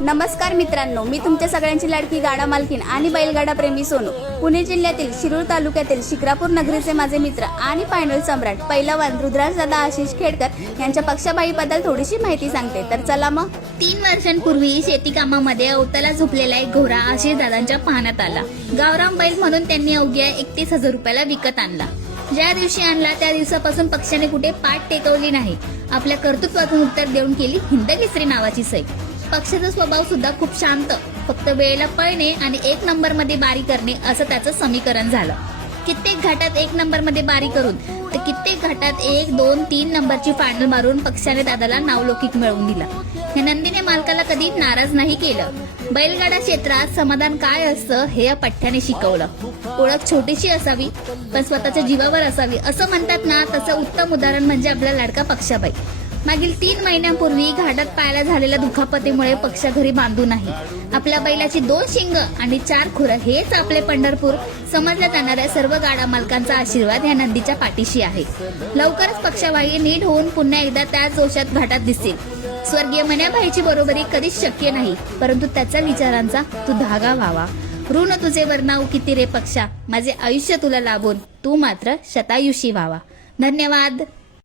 नमस्कार मित्रांनो, मी तुमच्या सगळ्यांची लाडकी गाडा मालकीन आणि बैलगाडा प्रेमी सोनू। पुणे जिल्ह्यातील शिरूर तालुक्यातील शिक्रापूर नगरीचे माझे मित्र आणि फायनल सम्राट पैलवान रुद्राजदादा आशिष खेडकर यांच्या पक्षाबाईबद्दल थोडीशी माहिती सांगते, तर चला मग। 3 वर्षांपूर्वी शेती कामामध्ये अवताला झोपलेला एक घोडा आशिष दादांच्या पाहण्यात आला। गावराम बैल म्हणून त्यांनी अवघ्या 31,000 रुपयाला विकत आणला। ज्या दिवशी आणला त्या दिवसापासून पक्षाने कुठे पाठ टेकवली नाही। आपल्या कर्तृत्वातून उत्तर देऊन केली हिंद केसरी नावाची सै। पक्षाचा स्वभाव सुद्धा खूप शांत, फक्त वेळेला पळणे आणि 1 नंबर मध्ये बारी करणे असं त्याचं समीकरण झालं। कित्येक घाटात 1 नंबर मध्ये बारी करून तर कित्येक घाटात 1, 2, 3 नंबरची फायनल मारून पक्षाने दादाला नावलौकिक मिळवून दिला। या नंदीने मालकाला कधी नाराज नाही केलं। बैलगाडा क्षेत्रात समाधान काय असतं हे या पठ्ठ्याने शिकवलं। ओळख छोटीशी असावी पण स्वतःच्या जीवावर असावी असं म्हणतात ना, तसं उत्तम उदाहरण म्हणजे आपला लाडका पक्षाबाई। मागील 3 महिन्यांपूर्वी घाटात पायाला झालेल्या दुखापतीमुळे पक्षा घरी बांधू नाही। आपल्या बैलाची 2 शिंग आणि 4 खुरं हेच आपले पंढरपूर समजल्या जाणाऱ्या सर्व गाडा मालकांचा आशीर्वाद या नंदीच्या पाठीशी आहे। लवकरच पक्षाबाई नीट होऊन पुन्हा एकदा त्याच जोशात घाटात दिसेल। स्वर्गीय मन्याबाईची बरोबरी कधीच शक्य नाही, परंतु त्याच्या विचारांचा तू धागा व्हावा। ऋण तुझे वर्णाव किती रे पक्षा, माझे आयुष्य तुला लाभून तू मात्र शतायुषी व्हावा। धन्यवाद।